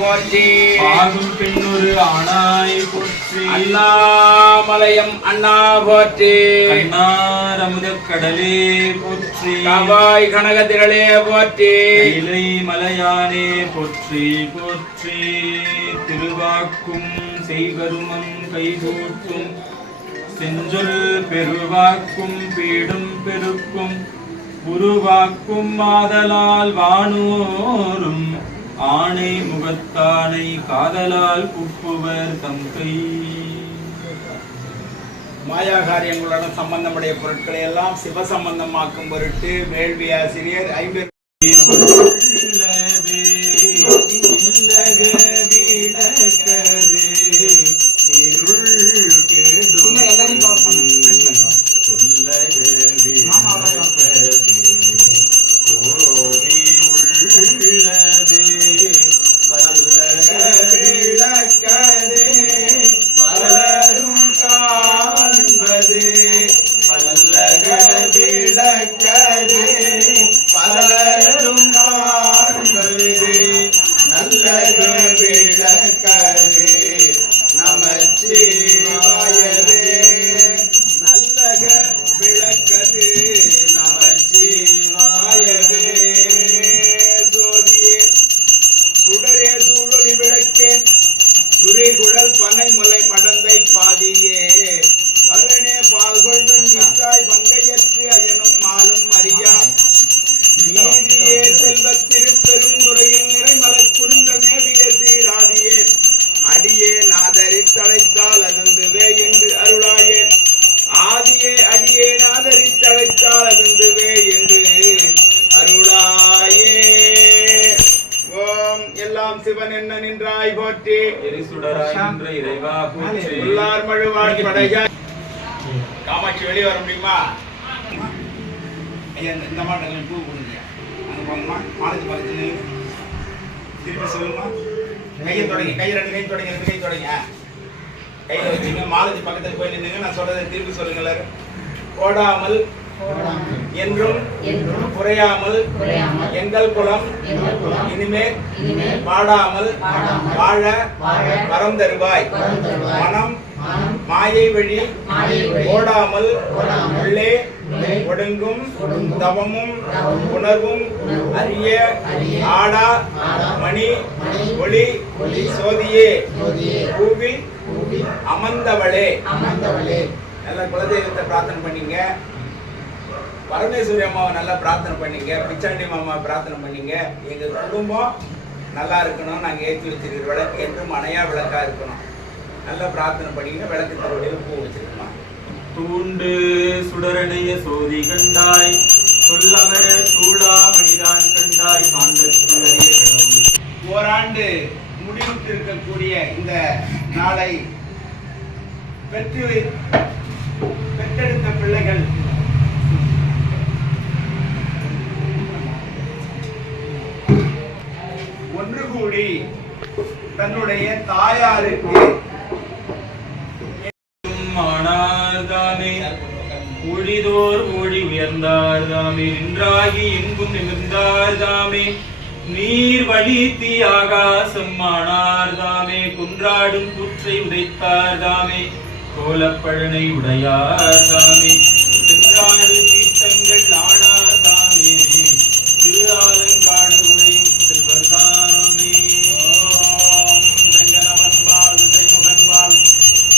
போற்றி ஆகும் பெண்ணொரு ஆனாய் போற்றி அண்ணாமலையம் அண்ணா போற்றி கண்ணார் அமுதக் கடலே போற்றி காவாய் கனகதிரளே போற்றி இலை மலையானே போற்றி போற்றி திருவாக்கும் செய்கருமம் கைகூட்டும் செஞ்சொல் பெருவாக்கும் பீடும் பெருக்கும் உருவாக்கும் ஆதலால் வானோரும் ஆணை முகத்தானை காதலால் குப்புவர் தம் கை. மாயா காரியங்களுடன் சம்பந்தமுடைய பொருட்களை எல்லாம் சிவசம்பந்தமாக்கும் பொருட்டு வேள்வி ஆசிரியர் காமாட்சி வெளியே வர முடியுமா? ஐயா இந்த மாட்டெல்லாம் பூ கொடுங்க. அங்கே போங்கம்மா, மாலத்தி பக்கத்துல திருப்பி சொல்லுமா. கையை தொடங்கி, கை ரெண்டு கை தொடங்கி, ரெண்டு கை தொடங்க. கையில் வச்சுங்க, மாலத்தி பக்கத்தில் போய் நின்றுங்க. நான் சொல்றதை திருப்பி சொல்லுங்க எல்லாரும். ஓடாமல் என்றும் குறையாமல் எங்கள் குலம் இனிமேல் வாடாமல் வாழ வரம் தருவாய். மனம் மாயை வழி ஓடாமல் உள்ளே ஒடுங்கும் தவமும் உணர்வும் அறிய ஆடா மணி ஒளி சோதியே பூவில் அமர்ந்தவளே. நல்ல குலதெய்வத்தை பிரார்த்தனை பண்ணீங்க, பரமேஸ்வரி அம்மாவை நல்லா பிரார்த்தனை பண்ணீங்க, பிச்சாண்டி மாமா பிரார்த்தனை பண்ணீங்க. எங்கள் குடும்பம் நல்லா இருக்கணும், நாங்கள் ஏற்றி வச்சிருக்கிற விளக்கு என்றும் அணையா விளக்கா இருக்கணும். நல்லா பிரார்த்தனை பண்ணீங்க. விளக்கு தருவடையில் பூ வச்சிருக்கோமா. தூண்டு சுடரணைய சோதி கண்டாய் சொல்லவர சூழா மணிதான் கண்டாய் காண்டறிய கடவுள். ஓராண்டு முடிவுற்று இருக்கக்கூடிய இந்த நாளை பெற்றெடுத்த பிள்ளைகள் ஒன்று கூடி தன்னுடைய தாயாருக்கு ஆனார்தாமே ஊழிதோர் ஊழி உயர்ந்தார்தாமே நின்றாகி எங்கும் நிமிர்ந்தார்தாமே நீர் வழித்தி ஆகாசம் ஆனார்தாமே குன்றாடும் கூற்றை உதைத்தார்தாமே கோலப்பழனை உடையார்தாமே சென்றாடு தீர்த்தங்கள் ஆனார்தாமே திரு ஆலங்காடு உடையும் செல்வர்தாமே.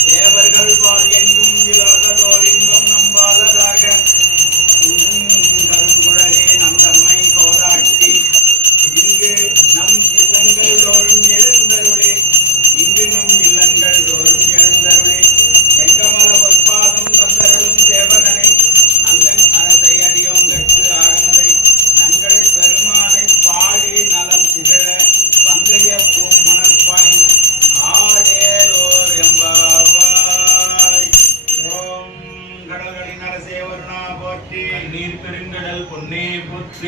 தேவர்கள் வாழ் எங்கும் இல்லாததோர் இன்பம் நம்பாலதாக கருங்குழலே நம் தம்மை கோதாட்டி இங்கு நம் இல்லங்கள் தோறும் எழுந்தருளே. இங்கு நம் இல்லங்கள் தோறும் எழுந்தருளே. எங்கமல பொற்பாதம் தந்தருளும் சேவகனை அந்த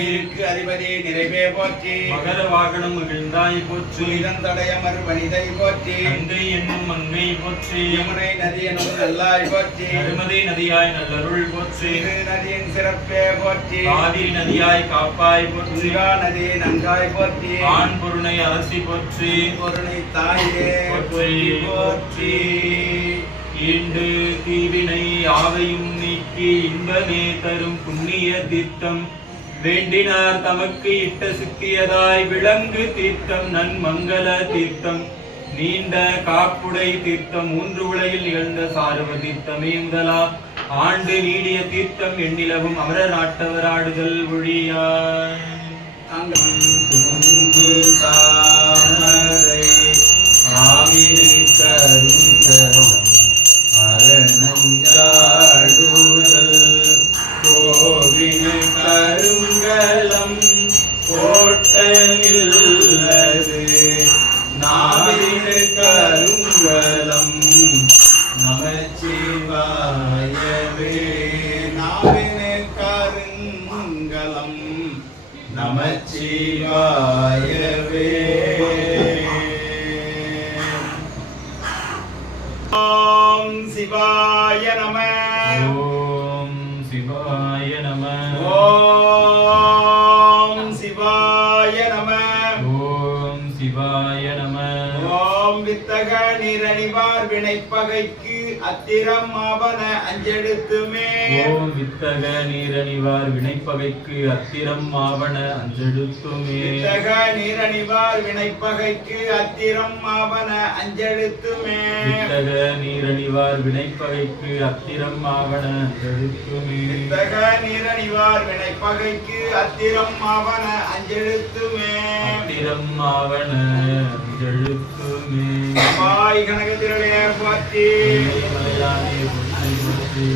இருக்கு அதிபதி நிறைவே போற்றி மகர வாகனம் மகிழ்ந்தாய் போற்றி இதந்தடைய மறுபணிதை போற்றி கங்கை என்னும் மங்கை போற்றி யமுனை நதி எனும் நல்லாய் போற்றி நருமதை நதியாய் நல்லருள் போற்றி திரு நதியின் சிறப்பே போற்றி காவிரி நதியாய் காப்பாய் போற்றி சிவா நதி நன்றாய் போற்றி ஆண் பொருணை அரசி போற்றி பொருளை தாயே போற்றி போற்றி ஈண்டு தீவினை ஆவையும் நீக்கி இன்பமே தரும் புண்ணிய தீர்த்தம் வேண்டினார் தமக்கு இட்ட சித்தியதாய் விளங்கு தீர்த்தம் நன்மங்கல தீர்த்தம் நீண்ட காப்புடை தீர்த்தம் 3 உலகில் நிகழ்ந்த சார்வ தீர்த்தமே முதலா ஆண்டு நீடிய தீர்த்தம் எண்ணிலவும் அமர நாட்டவராடுதல் ஒழியாய் ஆவினை கருங்கலம் அரணஞ்சாடுதல் கோவின கருங்கலம் கோட்டமில்லது நாவின கருங்கலம் நமச்சிவாயவே நாவின கருங்கலம் நமச்சிவாயவே ஓம் சிவாய நம ஓம் சிவாய நம ஓம் சிவாய நம ஓம் சிவாய நம ஓம் வித்தக நீரணிவார் வினைப்பகைக்கு அத்திரம் ஆவன அஞ்செழுத்துமே ஓம் வித்தக நீரணிவார் வினைப்பகைக்கு அத்திரம் ஆவன அஞ்செழுத்துமே வித்தக நீரணிவார் வினைப்பகைக்கு அத்திரம் ஆவன அஞ்செழுத்துமே வித்தக நீரணிவார் வினைப்பகைக்கு அத்திரம் ஆவன அஞ்செழுத்துமே வித்தக நீரணிவார் வினைப்பகைக்கு அத்திரம் ஆவன அஞ்செழுத்துமே அத்திரம் ஆவன அஞ்செழுத்துமே வாய் கனகத்திரளே போற்றி மலையானே போற்றி போற்றி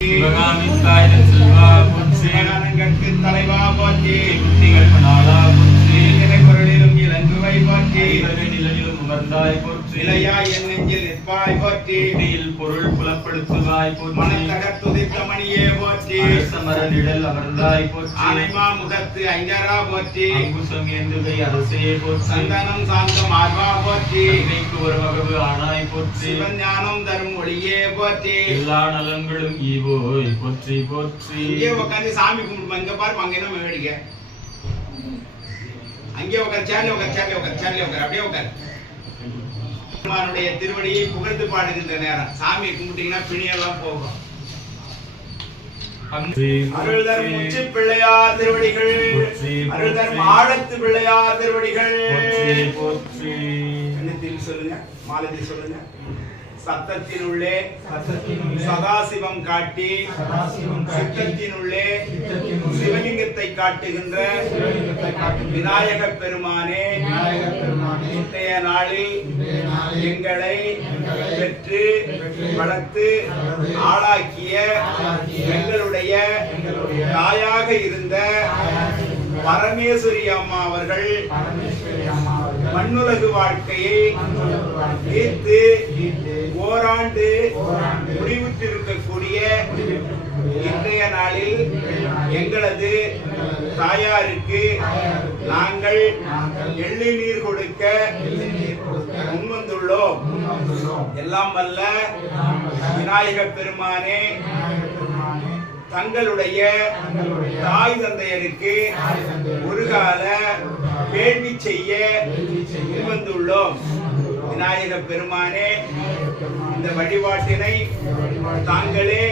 சிவகாமி தாயின் செல்வா போற்றி சிவகானங்கட்கு தலைவா போற்றி குட்டிகள் பனாலா போற்றி பொருளிலும் இலங்குவை போற்றி இவர்கள் நிலையிலும் உணர்ந்தாய் போற்றி இளையாய் என் நெஞ்சில் நிற்பாய் போற்றி குட்டியில் பொருள் புலப்படுத்துவாய் போற்றி மனத்தகத்துதித்த மணியே போற்றி சமர நிழல் அமர்ந்தாய் போற்றி ஆனைமா முகத்து ஐங்கரா போற்றி அங்குசம் ஏந்துகை அரசே போற்றி சந்தனம் சாந்த மார்பா போற்றி அன்னைக்கு ஒரு மகவு ஆனாய் போற்றி சிவஞானம் தரும் ஒளியே போற்றி எல்லா நலங்களும் ஈவோய் போற்றி போற்றி இங்கே உட்காந்து சாமி கும்பிடுமா இங்க பாருமா அங்க என்ன வேடிக்கை அங்கே உட்கார் சேர்ல உட்கார் சேர்ல உட்கார் சேர்ல உட்கார் அப்படியே உட்கார் பெருமானுடைய திருவடியை புகழ்ந்து பாடுகின்ற நேரம் சாமியை கும்பிட்டீங்கன்னா பிணியெல்லாம் போகும் அருள் தரும் உச்சி பிள்ளையார் திருவடிகள் அருள் தரும் ஆழத்து பிள்ளையார் திருவடிகள் என்ன திரும்பி சொல்லுங்க மாலதி சொல்லுங்க சத்தத்தினுள்ளே சதாசிவம் காட்டி சித்தத்தினுள்ளே சிவலிங்கத்தை காட்டுகின்ற விநாயக பெருமானே இன்றைய நாளில் எங்களை பெற்று வளர்த்து ஆளாக்கிய எங்களுடைய தாயாக இருந்த பரமேஸ்வரி அம்மா அவர்கள் மண்ணுலகு வாழ்க்கையை தீர்த்து ஓராண்டு முடிவுற்றிருக்கக்கூடிய இன்றைய நாளில் எங்களது தாயாருக்கு நாங்கள் எள்ளி நீர் கொடுக்க முன்வந்துள்ளோம். எல்லாம் வல்ல விநாயக பெருமானே தங்களுடைய தாய் தந்தையருக்கு ஒரு கால வேள்வி செய்ய முன்வந்துள்ளோம். விநாயக பெருமானே இந்த வழிபாட்டினை தாங்களே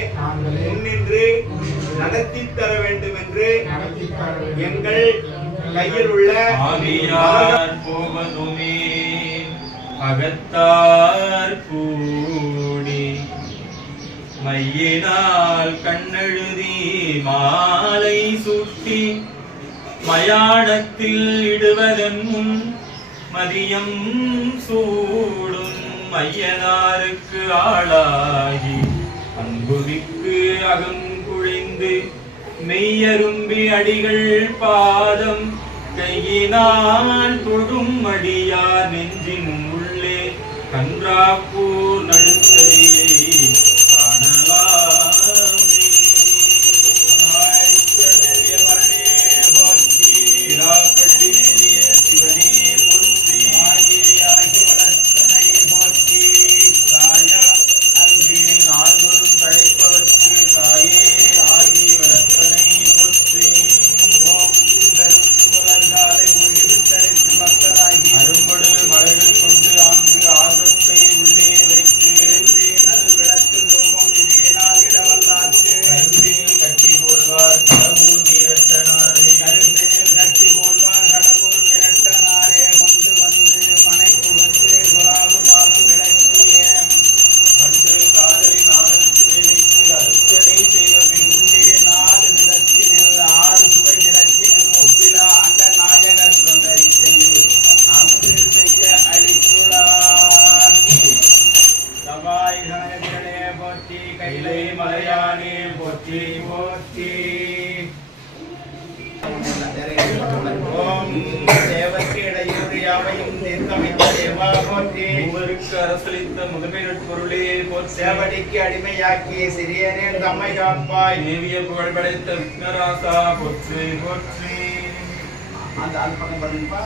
முன்னின்று நடத்தி தர வேண்டும் என்று எங்கள் கையில் உள்ள போவதுமே அகத்தார் கூடி மையினால் கண்ணெழுதி மாலை சூட்டி மயானத்தில் இடுவதன் முன் மதியம் சூடும் ஐயனாருக்கு ஆளாகி அன்புவிக்கு அகங்குழிந்து மெய்யரும்பி அடிகள் பாதம் கையினால் தொடும் அடியார் நெஞ்சின் உள்ளே கன்றாப்பூர் நடுத்தரியை காணலாமே. முதன்மை நட்பொருளே போற்றி. சேவடிக்கு அடிமையாக்கிய சிறியனேன் தம்மை காப்பாய். தேவிய புகழ் படைத்த விக்னராசா போற்றி போற்றி. அந்த பக்கம் பண்ணுப்பா.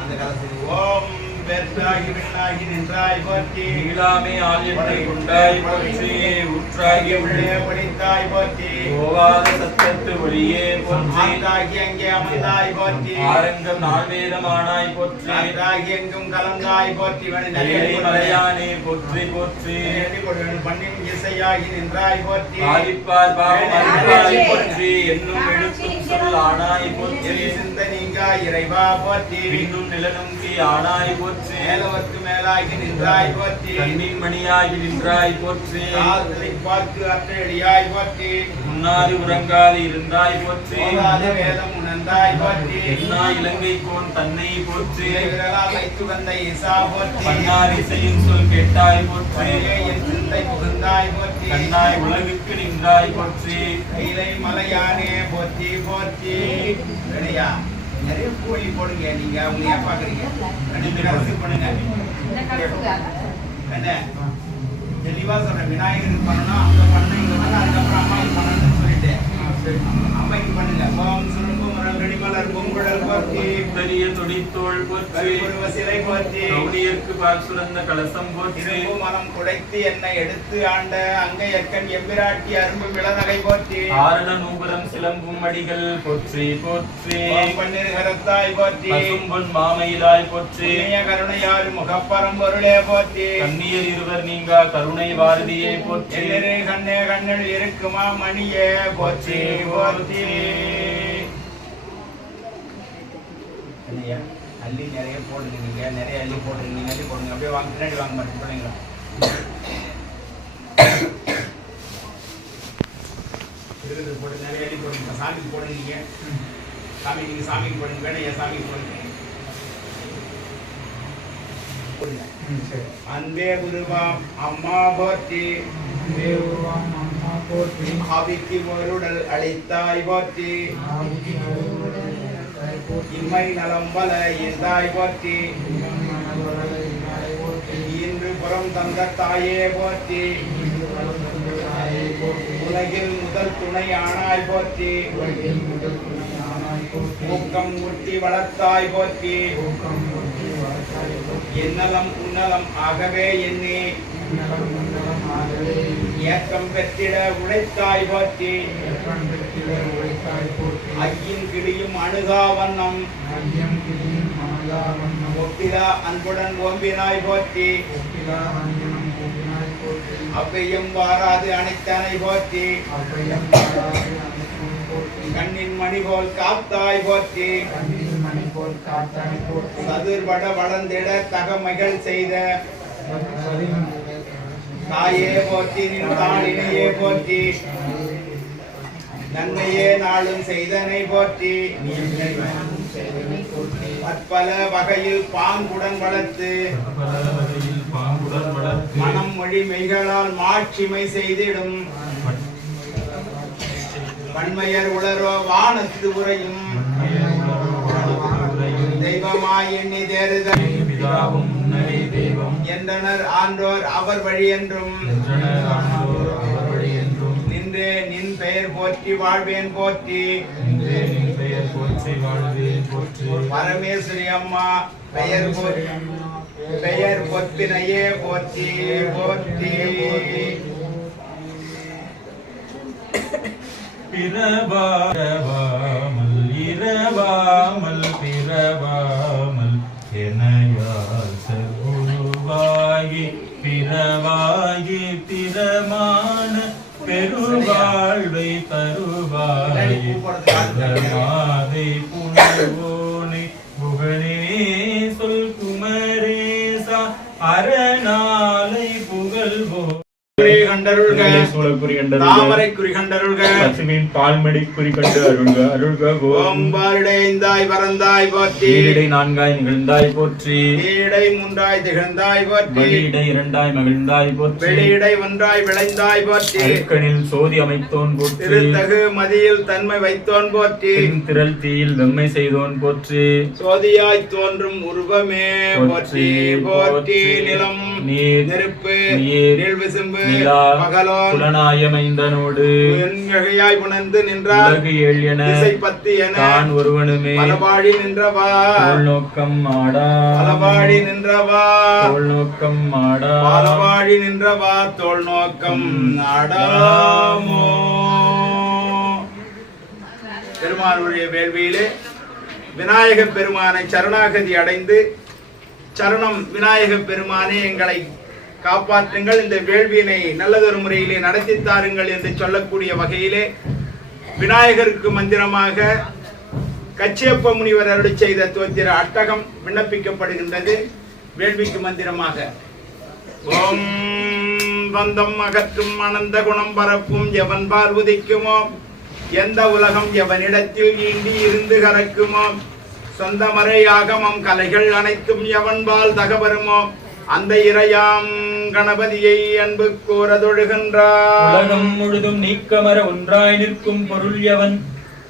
அந்த காலத்தில் ஓம் பெற்றாகி விண்ணாகி நின்றாய் போற்றி. நீளாமே ஆழ்யத்தை கொண்டாய் போற்றி. ஊற்றாகி உள்ளே படித்தாய் போற்றி. கோவாத சத்தத்து ஒளியே போற்றி. ஆண்டாகி அங்கே அமர்ந்தாய் போற்றி. ஆரங்கம் நால்வேதமானாய் போற்றி. ஆண்டாகி எங்கும் கலந்தாய் போற்றி. நிறைய மலையானே போற்றி போற்றி. பண்ணின் இசையாகி நின்றாய் போற்றி. ஆதிப்பார் பாவம் அறிவாய் போற்றி. என்னும் எழுத்தும் சொல் ஆனாய் போற்றி. சிந்த நீங்கா இறைவா போற்றி. இன்னும் நிலனும் ஆனாய் போற்றி. மேலவர்க்கு மேலாகி நின்றாய் போற்றி. கண்ணின் மணியாகி நின்றாய் போற்றி. பார்த்து அற்றடியாய் போற்றி. உண்ணாது உறங்காது இருந்தாய் போற்றி. வேதம் உணர்ந்தாய் போற்றி. எல்லா இலங்கை கோன் தன்னை போற்றி. வைத்து வந்த ஈசா போற்றி. பன்னார் இசையும் சொல் கேட்டாய் போற்றி. என் சிந்தை புகுந்தாய் போற்றி. கண்ணாய் உலகுக்கு நின்றாய் போற்றி. கைலை மலையானே போற்றி போற்றி. ரெடியா? நிறைய கோழி போடுங்க. நீங்க உங்க பாக்குறீங்க கடைசி பண்ணுங்க. என்ன தெளிவா சொல்றேன். விநாயகருக்கு பண்ணணும், அங்க பண்ண இங்க பண்ண, அதுக்கப்புறம் அம்மாவுக்கு பண்ணணும்னு சொல்லிட்டு அம்மாய்க்கு பண்ணுங்க. ஓம் சுரும்பும் ரெடிமலர் பொங்குழல் போற்றி. பெரிய தொடித்தோள் போற்றி. சிலை போற்றி. கௌடியர்க்கு பால் சுரந்த கலசம் போற்றி. இரும்பு மனம் குடைத்து என்னை எடுத்து ஆண்ட அங்கையக்கன் எம்பிராட்டி அரும்பு விளநகை போற்றி. ஆரண நூபுரம் சிலம்பும் அடிகள் போற்றி போற்றி. பன்னிரு கரத்தாய் போற்றி. பசும்பொன் மாமயிலாய் போற்றி. கருணையாறு முகப்பரம்பொருளே போற்றி. கண்ணியர் இருவர் நீங்கா கருணை பாரதியே போற்றி. கண்ணே கண்ணல் இருக்குமா மணியே போற்றி போற்றி. அள்ளி நிறைய போடுங்க. நீங்க நிறைய அள்ளி போடுங்க. நீங்க அள்ளி போடுங்க. அப்படியே வாங்க, பின்னாடி வாங்க மாட்டேன் பிள்ளைங்களா. இருக்கிறது போட்டு நிறைய அள்ளி போடுங்க. சாமிக்கு போடுங்க. நீங்க சாமி, நீங்க சாமிக்கு போடுங்க. வேணையா சாமிக்கு போடுங்க. அன்பே குருவாம் அம்மா போற்றி. ஆவிக்கு ஒருடல் அளித்தாய் போற்றி. இம்மை நலம் பல இருந்தாய் போற்றி. இன்று புறம் தந்த தாயே போற்றி. உலகில் முதல் துணை ஆனாய் போற்றி. ஊக்கம் ஊட்டி வளர்த்தாய் போற்றி. என்னலம் உன்னலம் ஆகவே எண்ணி ஏக்கம் பெற்றிட உழைத்தாய் போற்றி. ஐயின் கிளியும் அணுகா வண்ணம் ஒப்பிலா அன்புடன் ஓம்பினாய் போற்றி. அவ்வையும் வாராது அனைத்தனை போற்றி. கண்ணின் மணி போல் காத்தாய் போற்றி. சதுர்பட வளர்ந்திட தகமைகள் செய்த தாயே போற்றி. நின் தாளினையே போற்றி. நன்மையே நாளும் செய்தனை போற்றி. பற்பல வகையில் பாங்குடன் வளர்த்து மனம் மொழி மெய்களால் மாட்சிமை செய்திடும் வன்மையர் உளரோ வானத்து உரையும் தெய்வமாய் எண்ணி தேறுதல் என்றனர் ஆன்றோர் அவர் வழி என்றும் நின்றே நின் பெயர் போற்றி வாழ்வேன் போற்றி. பரமேஸ்வரி அம்மா பெயர் பொற்பினையே போற்றி போற்றி. பிறவாமல் இரவாமல் பிறவாமல் எனையால் சர்க்குருவாகி பிறவாகி திறமான பெருவாழ்வை தருவாய். மாதை புனர்வோனை புகழே சொல் குமரேசா அரணாலை புகழ்வோ கண்டருள்க தாமரை குறி கண்டருள்க பசுவின் பால்மடி குறி கண்டு அருள்க அருள்க ஓம் பாரிடைந்தாய் பரந்தாய் போற்றி ஈடை நான்காய் நிகழ்ந்தாய் போற்றி ஈடை மூன்றாய் திகழ்ந்தாய் போற்றி வெளியிடை இரண்டாய் மகிழ்ந்தாய் போற்றி வெளியிடை ஒன்றாய் விளைந்தாய் போற்றி அருக்கனில் சோதி அமைத்தோன் போற்றி திருத்தகு மதியில் தன்மை வைத்தோன் போற்றி திரள் தீயில் வெம்மை செய்தோன் போற்றி சோதியாய் தோன்றும் உருவமே போற்றி போற்றி நிலம் நீர் நெருப்பு நீர் நீள் விசும்பு நிலா பகலோன் புலனாயமைந்தனோடு என்கையாய் புணர்ந்து நின்றார் உலகு ஏழியன திசை பத்து என தான் ஒருவனுமே பலபாடி நின்றவா தோள் நோக்கம் ஆடா பலபாடி நின்றவா தோள் நோக்கம் ஆடா பலபாடி நின்றவா தோல் நோக்கம் நாடாமோ பெருமானுடைய வேள்வியிலே விநாயக பெருமானை சரணாகதி அடைந்து சரணம் விநாயக பெருமானே எங்களை காப்பாற்றுங்கள், இந்த வேள்வியினை நல்லதொரு முறையிலே நடத்தி தாருங்கள் என்று சொல்லக்கூடிய வகையிலே விநாயகருக்கு மந்திரமாக கச்சியப்ப முனிவர் அருளி செய்த தோத்திர அட்டகம் விண்ணப்பிக்கப்படுகின்றது. வேள்விக்கு மந்திரமாக ஓம் பந்தம் அகற்றும் அனந்த குணம் பரப்பும் எவன் பார்வதிக்குமோ, எந்த உலகம் எவனிடத்தில் ஈண்டி இருந்து கறக்குமோ, சொந்த மறை ஆகமம் கலைகள் அனைத்தும் எவன்பால் தகவருமோ, அந்த இறையாம் கணபதியை அன்பு கூற தொழுகின்றார். உலகம் முழுதும் நீக்கமர ஒன்றாய் நிற்கும் பொருள் எவன்,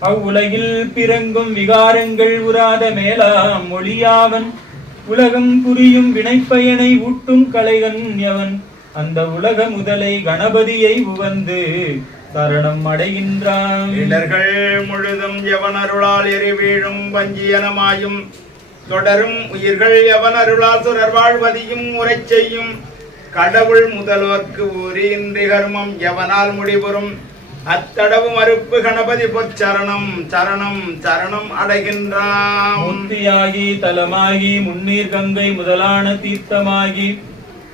அவ்வுலகில் பிறங்கும் விகாரங்கள் உராத மேலாம் மொழியாவன், உலகம் புரியும் வினைப்பயனை ஊட்டும் கலைகன் எவன், அந்த உலக முதலை கணபதியை உவந்து சரணம் அடைகின்றான். இடர்கள் முழுதும் எவன் அருளால் எரிவீழும் வஞ்சியனமாயும் தொடரும் உயிர்கள் எவன் அருளால் சுரர் வாழ்வதியும் உரை செய்யும், கடவுள் முதல்வர்க்கு ஊரின்றி கர்மம் எவனால் முடிவுறும், அத்தடவு மறுப்பு கணபதி பொற்சரணம் சரணம் சரணம் அடைகின்றான். முத்தியாகி தலமாகி முன்னீர் கங்கை முதலான தீர்த்தமாகி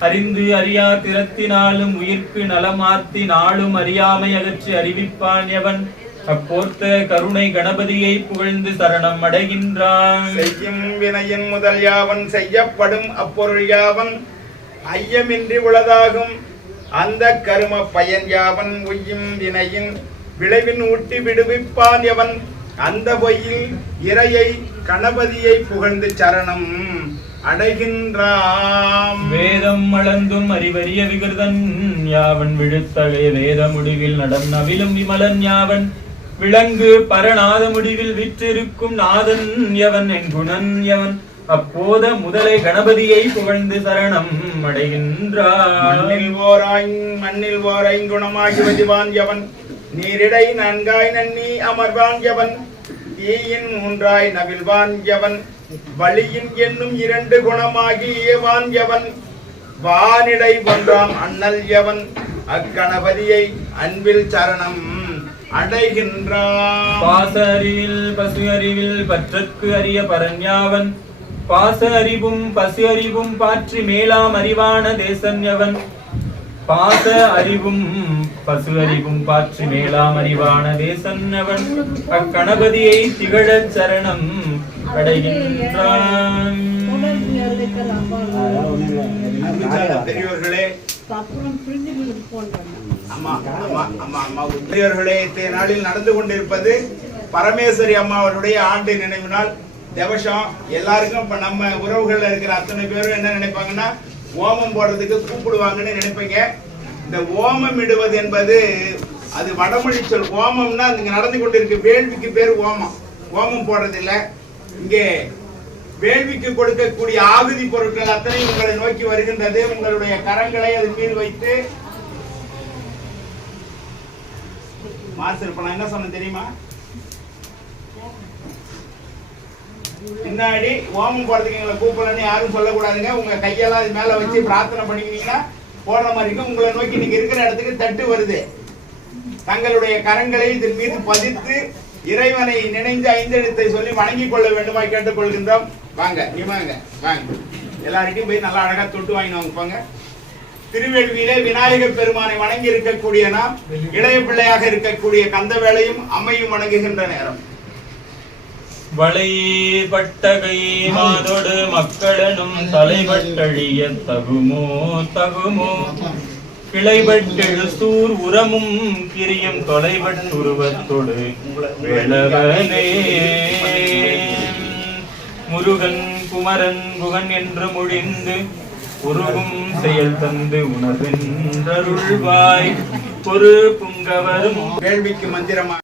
அறிந்து அறியா திறத்தினாலும் உயிர்க்கு நலமார்த்தி நாளும் அறியாமை அகற்றி அறிவிப்பான் எவன், அப்போர்த்த கருணை கணபதியை புகழ்ந்து சரணம் அடைகின்றான். செய்யும் வினையின் முதல் யாவன் செய்யப்படும் அப்பொருள் யாவன் ஐயமின்றி உளதாகும், அந்த கரும பயன் யாவன் உய்யும் வினையின் விளைவின் ஊட்டி விடுவிப்பான் எவன், அந்த பொய்யில் இறையை கணபதியை புகழ்ந்து சரணம் அடைகின்றாம். வேதம் அளந்தும் அறிவறிய விகிருதன் யாவன் விழுத்தகை வேத முடிவில் நடம் நவிலும் விமலன் யாவன், விலங்கு பரநாத முடிவில் விற்றிருக்கும் நாதன் எவன் என்குணன் எவன், அப்போத முதலை கணபதியை புகழ்ந்து சரணம் அடைகின்றான். மண்ணில் ஓர் ஐங்குணமாகி வதிவான் எவன், நீரிடை நன்காய் நன்னி அமர்வான் எவன், தீயின் மூன்றாய் நவில்வான் எவன், வழியின் என்னும் இரண்டு குணமாகி ஏவான் எவன், வானிடை ஒன்றாம் அண்ணல் எவன், அக்கணபதியை அன்பில் சரணம் அடைகின்றான். பாச அறிவில் பசு அறிவில் பற்றற்கு அறிய பரண்யாவன், பாச அறிவும் பசு அறிவும் பாற்றி மேலாம் அறிவான தேசன் எவன், பாச அறிவும் பசு அறிவும் பாற்றி மேலாம் அறிவான தேசன் எவன், அக்கணபதியை திகழச் சரணம் அடைகின்றான். பெரியோர்களே பெரியோர்களே இன்றைய நாளில் நடந்து கொண்டிருப்பது பரமேஸ்வரி அம்மா அவருடைய ஆண்டு நினைவு நாள் தேவசம். எல்லாருக்கும் இப்ப நம்ம உறவுகள்ல இருக்கிற அத்தனை பேரும் என்ன நினைப்பாங்கன்னா, ஓமம் போடுறதுக்கு கூப்பிடுவாங்கன்னு நினைப்பீங்க. இந்த ஓமம் இடுவது என்பது அது வடமொழி சொல். ஓமம்னா இங்க நடந்து கொண்டிருக்க வேள்விக்கு பேர் ஓமம். ஓமம் போடுறது இல்ல. இங்கே வேள்விக்கு கொடுக்கக்கூடிய ஆகுதி பொருட்கள் அத்தனை உங்களை நோக்கி வருகின்றது. உங்களுடைய கரங்களை அதன் மீது வைத்து மாஸ்டர் இப்ப நான் என்ன சொன்ன தெரியுமா, பின்னாடி ஓமம் போறதுக்கு எங்களை கூப்பிடலன்னு யாரும் சொல்லக்கூடாதுங்க. உங்க கையெல்லாம் அது மேல வச்சு பிரார்த்தனை பண்ணிக்கிட்டீங்கன்னா போடுற மாதிரி இருக்கும். உங்களை நோக்கி நீங்க இருக்கிற இடத்துக்கு தட்டு வருது. தங்களுடைய கரங்களை இதன் மீது பதித்து இறைவனை நினைந்து ஐந்தெழுத்தை சொல்லி வணங்கிக் கொள்ள வேண்டுமாய் கேட்டுக்கொள்கின்றோம். வாங்க, நீ வாங்க வாங்க, எல்லாருக்கும் போய் நல்லா அழகா தொட்டு வாங்கினவங்க போங்க. திருவேள்வியிலே விநாயகர் பெருமானை வணங்கி இருக்கக்கூடிய நாம் இளைய பிள்ளையாக இருக்கக்கூடிய கந்தவேளையும் அம்மையும் வணங்குகின்ற நேரம். வளைபட்டகை மாதோடு மக்களனும் தலைவட்டழிய தகுமோ தகுமோ, கிளைபட்டெழுசூர் உரமும் கிரியும் தொலைபட்டுருவத்தொடு வேளவனே முருகன் குமரன் குகன் என்று மொழிந்து உருகும் செயல் தந்து உணர்வென்றருள்வாய் ஒரு புங்கவரும் வேள்விக்கு மந்திரமா